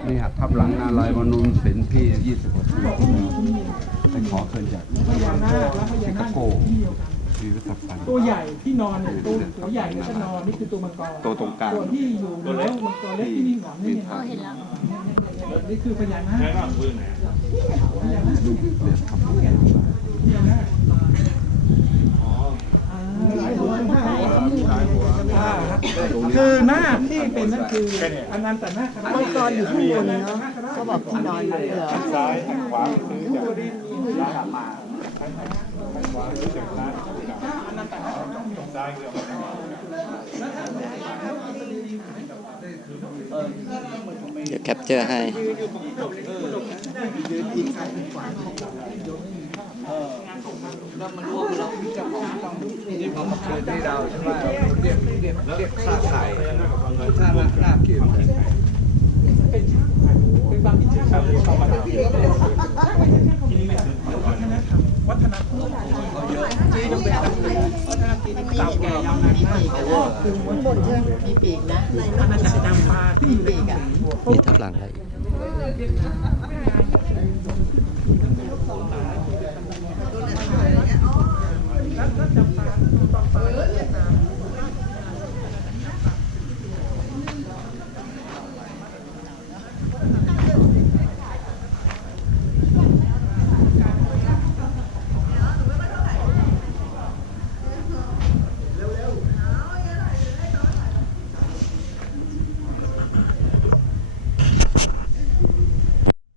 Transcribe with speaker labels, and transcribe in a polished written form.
Speaker 1: นี่ฮะทับหลังนาลายมนุษย์ศิลป์ที่20 กว่าปีไปขอเคินจาก
Speaker 2: พญานาคและพญา
Speaker 1: ชิ
Speaker 2: นา
Speaker 1: คา
Speaker 2: ค
Speaker 1: โก
Speaker 2: ที่เดียวกัน
Speaker 1: พิพิธภัณฑ์
Speaker 2: ตัวใหญ่ที่นอนเนี่ยตัวใหญ่นี่จะนอนนี่คือตัวมังกร
Speaker 1: ตัวตรงกลาง
Speaker 2: ส่วนที่อยู่เหนือมังกรเล็กที่มีหงอนนี่เนี่ย
Speaker 3: เห็นแล้ว
Speaker 2: นี่คือพญานาคพญานาค
Speaker 1: รูปเรียบครับ
Speaker 2: พญานาคหลายหัวคือนาคที่เป็นนั่นคืออนันตนาคราช
Speaker 3: มังกรอยู่ข้างบนเนาะเขาบอกที่นอนเหรอ
Speaker 4: ซ้ายทางขวาซื้อจากร้านมาซ้ายเกือบ
Speaker 5: เดี๋ยวแคปเจอร์ให้
Speaker 1: นี่ผมเกิดที่เราใช่ไหมเรียกค่าไข่ค่าหน้าเกียรติ
Speaker 2: เป็นบางอินเทอร์วัฒนธรรมจีนเป็นวัฒนธรรมจีนเก่าแก่ยาวนานมากคือ
Speaker 3: ข้างบนใช่ไหมมีปีกนะ
Speaker 2: อาณาจักรนางฟ้าที่อยู่ใน
Speaker 3: ปีกอ่ะ
Speaker 5: มีทับหลังอะไรอีก
Speaker 2: แล้วจำปาตอนปา